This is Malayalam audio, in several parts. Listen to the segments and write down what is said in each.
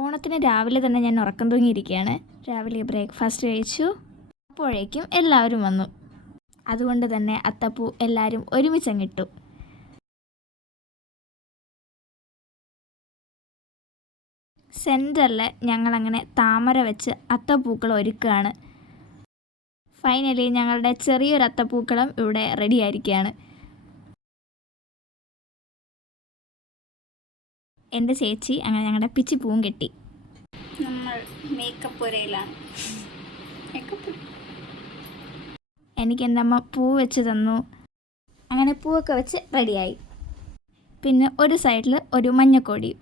ഓണത്തിന് രാവിലെ തന്നെ ഞാൻ ഉറക്കം തൂങ്ങിയിരിക്കുകയാണ്. രാവിലെ ബ്രേക്ക്ഫാസ്റ്റ് കഴിച്ചു. അപ്പോഴേക്കും എല്ലാവരും വന്നു. അതുകൊണ്ട് തന്നെ അത്തപ്പൂ എല്ലാവരും ഒരുമിച്ചങ്ങിട്ടു. സെൻറ്ററിൽ ഞങ്ങളങ്ങനെ താമര വെച്ച് അത്തപ്പൂക്കളം ഒരുക്കുകയാണ്. ഫൈനലി ഞങ്ങളുടെ ചെറിയൊരു അത്തപ്പൂക്കളം ഇവിടെ റെഡി ആയിരിക്കുകയാണ്. എൻ്റെ ചേച്ചി അങ്ങനെ ഞങ്ങളുടെ പിച്ചിപ്പൂവും കെട്ടി. നമ്മൾ മേക്കപ്പ് പുരയിലാണ്. എനിക്ക് എൻ്റെ അമ്മ പൂ വെച്ച് തന്നു. അങ്ങനെ പൂവൊക്കെ വെച്ച് റെഡിയായി. പിന്നെ ഒരു സൈഡിൽ ഒരു മഞ്ഞക്കോടിയും.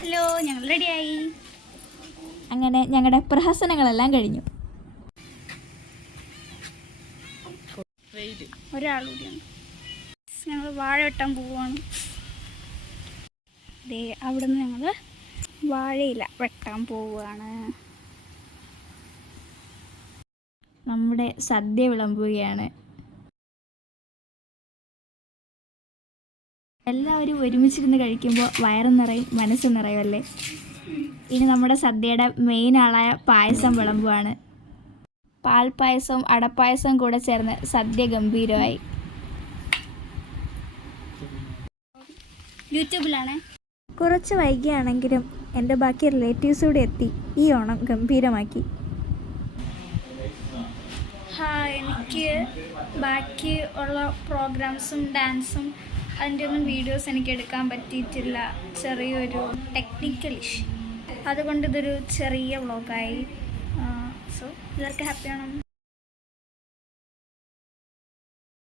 ഹലോ, ഞങ്ങൾ റെഡിയായി. അങ്ങനെ ഞങ്ങളുടെ പ്രഹസനങ്ങളെല്ലാം കഴിഞ്ഞു. ഒരാളുകൂടിയാണ്. ഞങ്ങൾ വാഴ വെട്ടാൻ പോവുകയാണ്. അവിടെ നിന്ന് ഞങ്ങൾ വാഴയില വെട്ടാൻ പോവുകയാണ്. നമ്മുടെ സദ്യ വിളമ്പുകയാണ്. എല്ലാവരും ഒരുമിച്ചിരുന്ന് കഴിക്കുമ്പോൾ വയറ് നിറയും, മനസ്സ് നിറയുമല്ലേ. ഇനി നമ്മുടെ സദ്യയുടെ മെയിൻ ആളായ പായസം വിളമ്പുകയാണ്. പാൽപ്പായസവും അടപ്പായസവും കൂടെ ചേർന്ന് സദ്യ ഗംഭീരമായി. യൂട്യൂബിലാണ്. കുറച്ച് വൈകിയാണെങ്കിലും എൻ്റെ ബാക്കി റിലേറ്റീവ്സ് കൂടെ എത്തി ഈ ഓണം ഗംഭീരമാക്കി. എനിക്ക് ബാക്കി ഉള്ള പ്രോഗ്രാംസും ഡാൻസും അതിൻ്റെ ഒന്നും വീഡിയോസ് എനിക്ക് എടുക്കാൻ പറ്റിയിട്ടില്ല. ചെറിയൊരു ടെക്നിക്കൽ ഇഷ്യൂ. അതുകൊണ്ട് ഇതൊരു ചെറിയ വ്ളോഗായി. സോ എല്ലാവർക്കും ഹാപ്പിയാണ്.